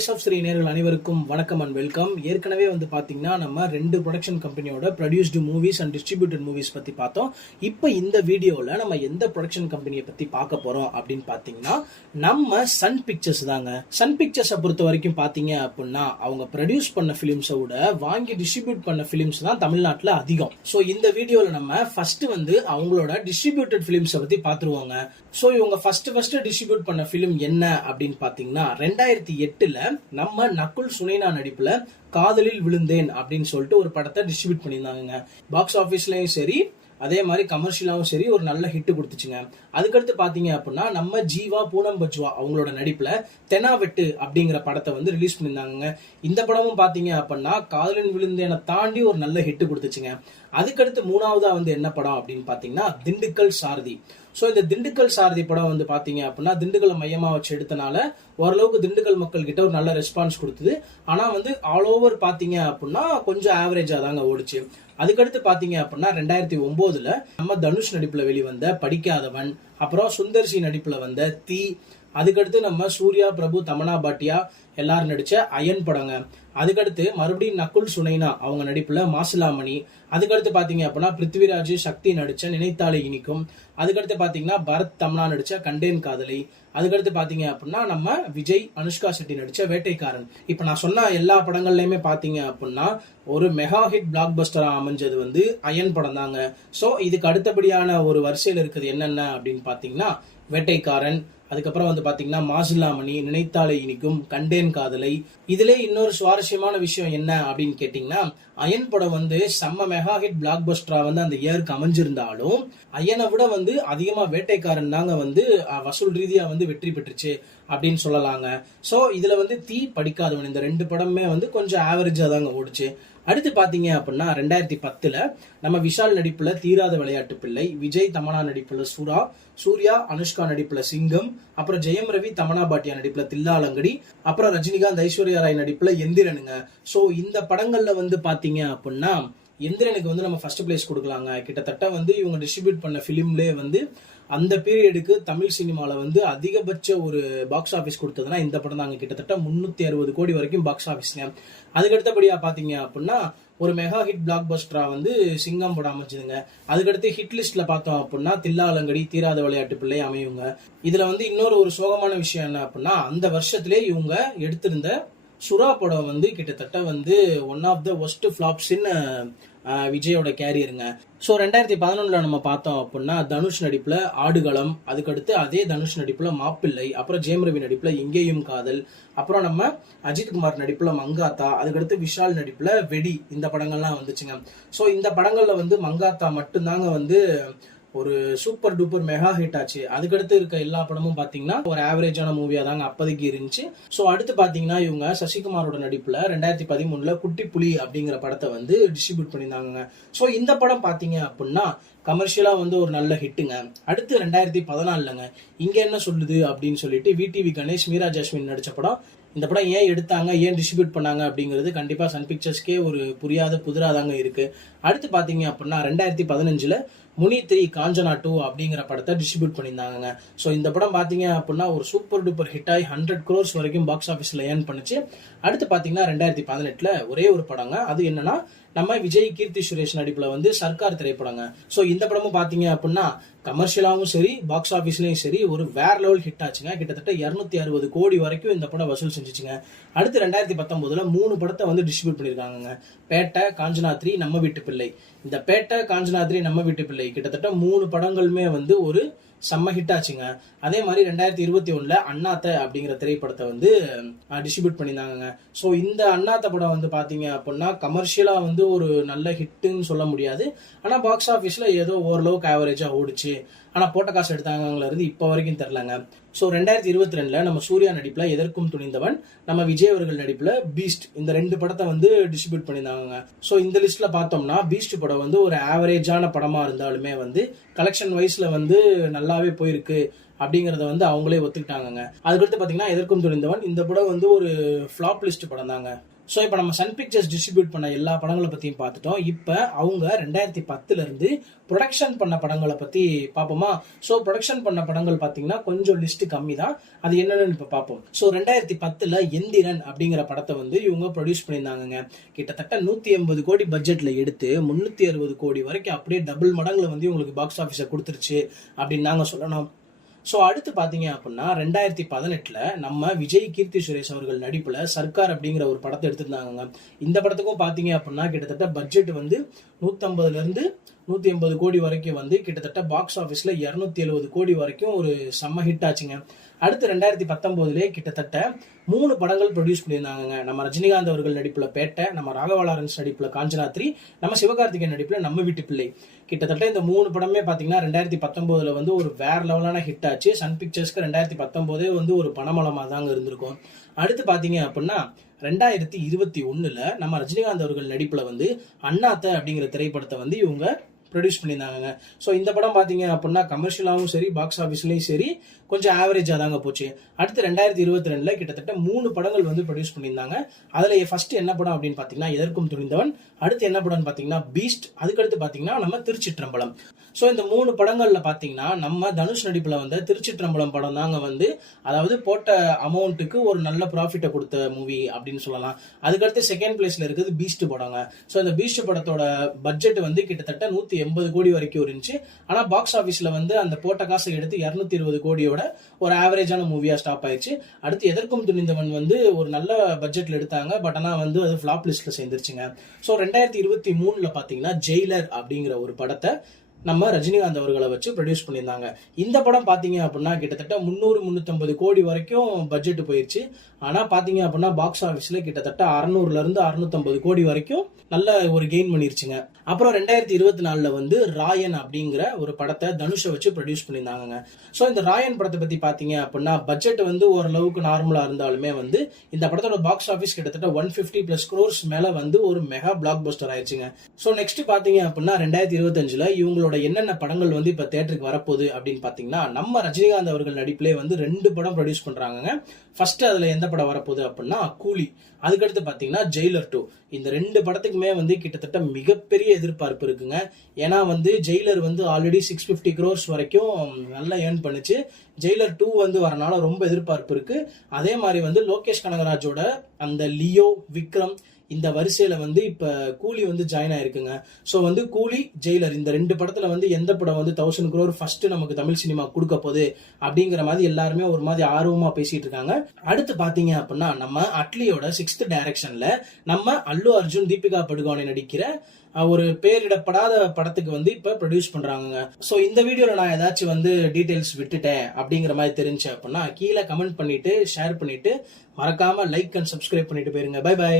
Voice of Sri நேயர்கள் அனைவருக்கும் வணக்கம் அண்ட் வெல்கம். ஏற்கனவே பாத்தீங்கன்னா நம்ம 2 ப்ரொடக்ஷன் கம்பெனியோட produced movies and distributed movies பத்தி பார்த்தோம். இப்போ இந்த வீடியோல நம்ம எந்த ப்ரொடக்ஷன் கம்பெனியை பத்தி பார்க்க போறோம் அப்படின்னு பாத்தீங்கன்னா நம்ம சன் பிக்சர்ஸ் தாங்க. சன் பிக்சர்ஸை பொறுத்த வரைக்கும் பாத்தீங்க அப்படின்னா அவங்க ப்ரொடியூஸ் பண்ண பிலிம்ஸை விட வாங்கி டிஸ்ட்ரிபியூட் பண்ண பிலிம்ஸ் தான் தமிழ்நாட்டில் அதிகம். ஸோ இந்த வீடியோல நம்ம ஃபர்ஸ்ட் அவங்களோட டிஸ்ட்ரிபியூட்டட் பிலிம்ஸை பத்தி பாத்துருவாங்க. ஸோ இவங்க ஃபர்ஸ்ட் டிஸ்ட்ரிபியூட் பண்ண பிலிம் என்ன அப்படின்னு பாத்தீங்கன்னா 2008 நம்ம நக்குல் சுனைனா நடிப்புல காதலில் விழுந்தேன் அப்படின்னு சொல்லிட்டு ஒரு படத்தை டிஸ்ட்ரிபியூட் பண்ணியிருந்தாங்க. பாக்ஸ் ஆபீஸ்லயும் சரி அதே மாதிரி கமர்ஷியலாவும் சரி ஒரு நல்ல ஹிட் கொடுத்துச்சுங்க. அதுக்கடுத்து பாத்தீங்க அப்படின்னா நம்ம ஜீவா பூனம் பஜ்வா அவங்களோட நடிப்புல தெனாவெட்டு அப்படிங்கிற படத்தை ரிலீஸ் பண்ணியிருந்தாங்க. இந்த படமும் பாத்தீங்க அப்படின்னா காதலின் விழுந்தேனை தாண்டி ஒரு நல்ல ஹிட் கொடுத்துச்சுங்க. அதுக்கடுத்து மூணாவதா என்ன படம் அப்படின்னு பாத்தீங்கன்னா திண்டுக்கல் சாரதி. ஸோ இந்த திண்டுக்கல் சாரதி படம் பாத்தீங்க அப்படின்னா திண்டுக்கல் மையமா வச்சு எடுத்தனால ஓரளவுக்கு திண்டுக்கல் மக்கள் கிட்ட ஒரு நல்ல ரெஸ்பான்ஸ் கொடுத்தது. ஆனா ஆல் ஓவர் பாத்தீங்க அப்படின்னா கொஞ்சம் ஆவரேஜா தாங்க ஓடிச்சு. அதுக்கடுத்து பாத்தீங்க அப்படின்னா 2009 நம்ம தனுஷ் நடிப்புல வெளிவந்த படிக்காதவன், அப்புறம் சுந்தர்சி நடிப்புல வந்த தீ, அதுக்கடுத்து நம்ம சூர்யா பிரபு தமனா பாட்டியா எல்லாரும் நடிச்ச அயன் படங்க. அதுக்கடுத்து மறுபடியும் நக்குல் சுனைனா அவங்க நடிப்புல மாசிலாமணி, அதுக்கடுத்து பாத்தீங்க அப்படின்னா பிருத்திவிராஜ் சக்தி நடிச்ச நினைத்தாலே இனிக்கும், அதுக்கடுத்து பாத்தீங்கன்னா பரத் தமனா நடிச்ச கண்டேன் காதலை, அதுக்கடுத்து பாத்தீங்க அப்படின்னா நம்ம விஜய் அனுஷ்கா செட்டி நடிச்ச வேட்டைக்காரன். இப்ப நான் சொன்ன எல்லா படங்கள்லயுமே பாத்தீங்க அப்படின்னா ஒரு மெகா ஹிட் பிளாக் பஸ்டரா அமைஞ்சது அயன் படம் தாங்க. சோ இதுக்கு அடுத்தபடியான ஒரு வரிசையில் இருக்குது என்னென்ன அப்படின்னு பாத்தீங்கன்னா வேட்டைக்காரன், அதுக்கப்புறம் பாத்தீங்கன்னா மாசிலாமணி, நினைத்தாலே இனிக்கும், கண்டேன் காதலை. இதுல இன்னொரு சுவாரஸ்யமான விஷயம் என்ன அப்படின்னு கேட்டீங்கன்னா அயன் படம் செம்ம மெகா ஹிட் பிளாக் பஸ்டரா அந்த இயருக்கு அமைஞ்சிருந்தாலும் அயனை விட அதிகமா வேட்டைக்காரன் தாங்க வசூல் ரீதியா வெற்றி பெற்றுச்சு அப்படின்னு சொல்லலாங்க. சோ இதுல தீ படிக்காதவன் இந்த 2 படமே கொஞ்சம் ஆவரேஜா தாங்க ஓடுச்சு. அடுத்து பாத்தீங்க அப்படின்னா 2010 நம்ம விஷால் நடிப்புல தீராத விளையாட்டு பிள்ளை, விஜய் தமனா நடிப்புல சூர்யா அனுஷ்கா நடிப்புல சிங்கம், அப்புறம் ஜெயம் ரவி தமனா பாட்டியா நடிப்புல தில்லாலங்கடி, அப்புறம் ரஜினிகாந்த் ஐஸ்வர்யா ராய் நடிப்புல எந்திரனுங்க. சோ இந்த படங்கள்ல பாத்தீங்க அப்படின்னா எந்திரனுக்கு நம்ம ஃபர்ஸ்ட் பிளேஸ் கொடுக்கலாங்க. கிட்டத்தட்ட இவங்க டிஸ்ட்ரிபியூட் பண்ண பிலிம்லேயே அந்த பீரியடுக்கு தமிழ் சினிமால அதிகபட்ச ஒரு பாக்ஸ் ஆபீஸ் கொடுத்ததுன்னா இந்த படம் தாங்க. கிட்டத்தட்ட 360 கோடி வரைக்கும் பாக்ஸ் ஆபீஸ்ங்க. அதுக்கடுத்தபடியா பாத்தீங்க அப்படின்னா ஒரு மெகா ஹிட் பிளாக் பஸ்டரா சிங்கம் படம் அமைச்சதுங்க. அதுக்கடுத்து ஹிட் லிஸ்ட்ல பார்த்தோம் அப்படின்னா தில்லாலங்கடி, தீராத விளையாட்டு பிள்ளை அமையுங்க. இதுல இன்னொரு ஒரு சோகமான விஷயம் என்ன அப்படின்னா அந்த வருஷத்திலே இவங்க எடுத்திருந்த சுறா படம் கிட்டத்தட்ட one of the worst flops in விஜயோட கேரியருங்க. ஸோ 2011 நம்ம பார்த்தோம் அப்படின்னா தனுஷ் நடிப்புல ஆடுகளம், அதுக்கடுத்து அதே தனுஷ் நடிப்புல மாப்பிள்ளை, அப்புறம் ஜெயம் ரவி நடிப்புல எங்கேயும் காதல், அப்புறம் நம்ம அஜித் குமார் நடிப்புல மங்காத்தா, அதுக்கடுத்து விஷால் நடிப்புல வெடி, இந்த படங்கள்லாம் வந்துச்சுங்க. ஸோ இந்த படங்கள்ல மங்காத்தா மட்டும்தாங்க ஒரு சூப்பர் டூப்பர் மெகா ஹிட் ஆச்சு. அதுக்கடுத்து இருக்க எல்லா படமும் பாத்தீங்கன்னா ஒரு ஆவரேஜான மூவியா தாங்க அப்போதைக்கு இருந்துச்சு. சோ அடுத்து பாத்தீங்கன்னா இவங்க சசிகுமாரோட நடிப்புல 2013 குட்டி புலி அப்படிங்கிற படத்தை டிஸ்ட்ரிபியூட் பண்ணியிருந்தாங்க. சோ இந்த படம் பாத்தீங்க அப்படின்னா கமர்ஷியலா ஒரு நல்ல ஹிட்டுங்க. அடுத்து 2014 இங்க என்ன சொல்லுது அப்படின்னு சொல்லிட்டு விடிவி கணேஷ் மீரா ஜாஸ்மின் நடிச்ச படம். இந்த படம் ஏன் எடுத்தாங்க, ஏன் டிஸ்ட்ரிபியூட் பண்ணாங்க அப்படிங்கிறது கண்டிப்பா சன் பிக்சர்ஸ்க்கே ஒரு புரியாத புதிராதாங்க இருக்கு. அடுத்து பாத்தீங்க அப்படின்னா 2015 முனி 3 காஞ்சனா 2 அப்படிங்கிற படத்தை டிஸ்ட்ரிபியூட் பண்ணியிருந்தாங்க. ஸோ இந்த படம் பாத்தீங்க அப்படின்னா ஒரு சூப்பர் டூப்பர் ஹிட் ஆகி 100 crores வரைக்கும் பாக்ஸ் ஆஃபீஸ்ல ஏர்ன் பண்ணுச்சு. அடுத்து பாத்தீங்கன்னா 2018 ஒரே ஒரு படங்க. அது என்னன்னா நம்ம விஜய் கீர்த்தி சுரேஷ் நடிப்புல சர்க்கார் திரைப்படங்க. ஸோ இந்த படமும் பாத்தீங்க அப்படின்னா கமர்ஷியலாவும் சரி பாக்ஸ் ஆஃபீஸ்லயும் சரி ஒரு வேற லெவல் ஹிட் ஆச்சுங்க. கிட்டத்தட்ட 260 கோடி வரைக்கும் இந்த படம் வசூல் செஞ்சுச்சுங்க. அடுத்து 2019 3 படத்தை டிஸ்ட்ரிபியூட் பண்ணிருக்காங்க. பேட்டை, காஞ்சனா 3, நம்ம வீட்டு பிள்ளை. இந்த பேட்டை, காஞ்சனா 3, நம்ம வீட்டு பிள்ளை கிட்டத்தட்ட 3 படங்களுமே ஒரு செம்ம ஹிட் ஆச்சுங்க. அதே மாதிரி 2021 அண்ணாத்த அப்படிங்கிற திரைப்படத்தை டிஸ்ட்ரிபியூட் பண்ணியிருந்தாங்க. ஸோ இந்த அண்ணாத்த படம் பாத்தீங்க அப்படின்னா கமர்ஷியலா ஒரு நல்ல ஹிட்னு சொல்ல முடியாது. ஆனா பாக்ஸ் ஆஃபீஸ்ல ஏதோ ஓரளவுக்கு ஆவரேஜா ஓடிச்சு. ஆனா போட்ட காசு எடுத்தாங்கிறது இப்ப வரைக்கும் தெரியலங்க. ஸோ 2022 நம்ம சூர்யா நடிப்புல எதற்கும் துணிந்தவன், நம்ம விஜய் அவர்கள் நடிப்புல பீஸ்ட், இந்த 2 படத்தை டிஸ்ட்ரிபியூட் பண்ணியிருந்தாங்க. ஸோ இந்த லிஸ்ட்ல பார்த்தோம்னா பீஸ்ட் படம் ஒரு ஆவரேஜான படமா இருந்தாலுமே கலெக்ஷன் வைஸ்ல நல்லாவே போயிருக்கு அப்படிங்கறத அவங்களே ஒத்துக்கிட்டாங்க. அதுக்கடுத்து பாத்தீங்கன்னா எதற்கும் துணிந்தவன் இந்த படம் ஒரு ஃபிளாப் லிஸ்ட் படம் தாங்க. ஸோ இப்போ நம்ம சன் பிக்சர்ஸ் டிஸ்ட்ரிபியூட் பண்ண எல்லா படங்களை பற்றியும் பார்த்துட்டோம். இப்போ அவங்க 2010 இருந்து ப்ரொடக்ஷன் பண்ண படங்களை பற்றி பார்ப்போமா? ஸோ ப்ரொடக்ஷன் பண்ண படங்கள் பார்த்தீங்கன்னா கொஞ்சம் லிஸ்ட் கம்மி தான். அது என்னன்னு இப்போ பார்ப்போம். ஸோ 2010 எந்திரன் அப்படிங்கிற படத்தை வந்து இவங்க ப்ரொடியூஸ் பண்ணியிருந்தாங்க. கிட்டத்தட்ட 180 கோடி பட்ஜெட்ல எடுத்து 360 கோடி வரைக்கும் அப்படியே டபுள் மடங்குல வந்து இவங்களுக்கு பாக்ஸ் ஆஃபீஸை கொடுத்துருச்சு அப்படின்னு நாங்கள் சொல்லணும். ஸோ அடுத்து பார்த்தீங்க அப்படின்னா 2018 நம்ம விஜய் கீர்த்தி சுரேஷ் அவர்கள் நடிப்பில் சர்க்கார் அப்படிங்கிற ஒரு படத்தை எடுத்திருந்தாங்க. இந்த படத்துக்கும் பார்த்தீங்க அப்படின்னா கிட்டத்தட்ட பட்ஜெட் வந்து 150 180 கோடி வரைக்கும் வந்து கிட்டத்தட்ட பாக்ஸ் ஆஃபீஸில் 270 கோடி வரைக்கும் ஒரு செம்ம ஹிட் ஆச்சுங்க. அடுத்து 2019 கிட்டத்தட்ட 3 படங்கள் ப்ரொடியூஸ் பண்ணியிருந்தாங்க. நம்ம ரஜினிகாந்த் அவர்கள் நடிப்பில் பேட்டை, நம்ம ராகவா லாரன்ஸ் நடிப்பில் காஞ்சனா3, நம்ம சிவகார்த்திகேயன் நடிப்பில் நம்ம வீட்டு பிள்ளை. கிட்டத்தட்ட இந்த 3 படமே பார்த்தீங்கன்னா 2019 வந்து ஒரு வேற லெவலான ஹிட் ஆச்சு. சன் பிக்சர்ஸ்க்கு 2019 வந்து ஒரு பணமளமாக தாங்க இருந்திருக்கும். அடுத்து பார்த்தீங்க அப்படின்னா 2021 நம்ம ரஜினிகாந்த் அவர்கள் நடிப்பில் வந்து அண்ணாத்த அப்படிங்கிற திரைப்படத்தை வந்து இவங்க ப்ரொடியூஸ் பண்ணியிருந்தாங்க. ஸோ இந்த படம் பார்த்தீங்க அப்படின்னா கமர்ஷியலாகவும் சரி பாக்ஸ் ஆஃபீஸ்லேயும் சரி கொஞ்சம் ஆவரேஜாக தாங்க போச்சு. அடுத்து 2022 கிட்டத்தட்ட 3 படங்கள் வந்து ப்ரொடியூஸ் பண்ணியிருந்தாங்க. அதில் ஃபர்ஸ்ட் என்ன படம் அப்படின்னு பார்த்தீங்கன்னா எதற்கும் துணிந்தவன், அடுத்து என்ன படம்னு பார்த்தீங்கன்னா பீஸ்ட், அதுக்கடுத்து பார்த்தீங்கன்னா நம்ம திருச்சிற்றம்பலம். ஸோ இந்த 3 படங்களில் பார்த்தீங்கன்னா நம்ம தனுஷ் நடிப்பில் வந்த திருச்சிற்றம்பலம் படம் தாங்க வந்து அதாவது போட்ட அமௌண்ட்டுக்கு ஒரு நல்ல ப்ராஃபிட்டை கொடுத்த மூவி அப்படின்னு சொல்லலாம். அதுக்கடுத்து செகண்ட் பிளேஸ்ல இருக்குது பீஸ்ட் படங்க. ஸோ இந்த பீஸ்ட் படத்தோட பட்ஜெட் வந்து கிட்டத்தட்ட 180 கோடி வரைக்கும் இருந்துச்சு. ஆனால் பாக்ஸ் ஆஃபீஸில் வந்து அந்த போட்ட காசை எடுத்து 220 கோடியோட ஒரு ஆவரேஜான மூவியா ஸ்டாப் ஆயிடுச்சு. அடுத்து எதற்கும் துணிந்தவன் வந்து ஒரு நல்ல பட்ஜெட்ல எடுத்தாங்க. பட் ஆனால் வந்து அது ஃபிளாப் லிஸ்ட்ல சேர்ந்துருச்சுங்க. ஸோ 2023 பார்த்தீங்கன்னா ஜெயிலர் அப்படிங்கிற ஒரு படத்தை நம்ம ரஜினிகாந்த் அவர்களை வச்சு ப்ரொடியூஸ் பண்ணியிருந்தாங்க. இந்த படம் பார்த்தீங்க அப்படின்னா கிட்டத்தட்ட 300-350 கோடி வரைக்கும் பட்ஜெட் போயிடுச்சு. ஆனால் பார்த்தீங்க அப்படின்னா பாக்ஸ் ஆஃபீஸில் கிட்டத்தட்ட 600 650 கோடி வரைக்கும் நல்ல ஒரு கெயின் பண்ணிருச்சுங்க. அப்புறம் 2024 வந்து ராயன் அப்படிங்கிற ஒரு படத்தை தனுஷை வச்சு ப்ரொடியூஸ் பண்ணியிருந்தாங்க. ஸோ இந்த ராயன் படத்தை பற்றி பார்த்தீங்க அப்படின்னா பட்ஜெட் வந்து ஓரளவுக்கு நார்மலாக இருந்தாலுமே வந்து இந்த படத்தோட பாக்ஸ் ஆஃபீஸ் கிட்டத்தட்ட 150+ crores மேலே வந்து ஒரு மெகா பிளாக் பஸ்டர் ஆயிடுச்சுங்க. ஸோ நெக்ஸ்ட் பார்த்தீங்க அப்படின்னா 2025 இவங்களோட என்னென்ன படங்கள் வந்து இப்ப தியேட்டருக்கு வரப்போகுது அப்படின்னு பாத்தீங்கன்னா நம்ம ரஜினிகாந்த் அவர்கள் நடிப்பிலே வந்து 2 படம் ப்ரொடியூஸ் பண்றாங்க. ஃபர்ஸ்ட் அதுல எந்த படம் வரப்போகுது அப்படின்னா கூலி, அதுக்கடுத்து பாத்தீங்கன்னா ஜெயிலர் 2. இந்த 2 படத்துக்குமே வந்து கிட்டத்தட்ட மிகப்பெரிய எதிர்பார்ப்பு இருக்குங்க. ஏன்னா வந்து ஜெயிலர் வந்து ஆல்ரெடி 650 crores வரைக்கும் நல்லா ஏர்ன் பண்ணுச்சு. ஜெயிலர் 2 வந்து வரனால ரொம்ப எதிர்பார்ப்பு இருக்கு. அதே மாதிரி வந்து லோகேஷ் கனகராஜோட அந்த லியோ, விக்ரம் இந்த வரிசையில வந்து இப்ப கூலி வந்து ஜாயின் ஆயிருக்குங்க. சோ வந்து கூலி, ஜெயிலர் இந்த 2 படத்துல வந்து எந்த படம் வந்து 1000 crore ஃபர்ஸ்ட் நமக்கு தமிழ் சினிமா கொடுக்க போகுது அப்படிங்கிற மாதிரி எல்லாருமே ஒரு மாதிரி ஆர்வமா பேசிட்டு இருக்காங்க. அடுத்து பாத்தீங்க அப்படின்னா நம்ம அட்லியோட 6th டைரக்ஷன்ல நம்ம அல்லு அர்ஜுன், தீபிகா படுகோனே நடிக்கிற ஒரு பேரிடப்படாத படத்துக்கு வந்து இப்ப ப்ரொடியூஸ் பண்றாங்க. சோ இந்த வீடியோல நான் ஏதாச்சும் வந்து டீடைல்ஸ் விட்டுட்டேன் அப்படிங்கிற மாதிரி தெரிஞ்சு அப்படின்னா கீழே கமெண்ட் பண்ணிட்டு ஷேர் பண்ணிட்டு மறக்காம லைக் அண்ட் சப்ஸ்கிரைப் பண்ணிட்டு போயிருங்க. Bye by.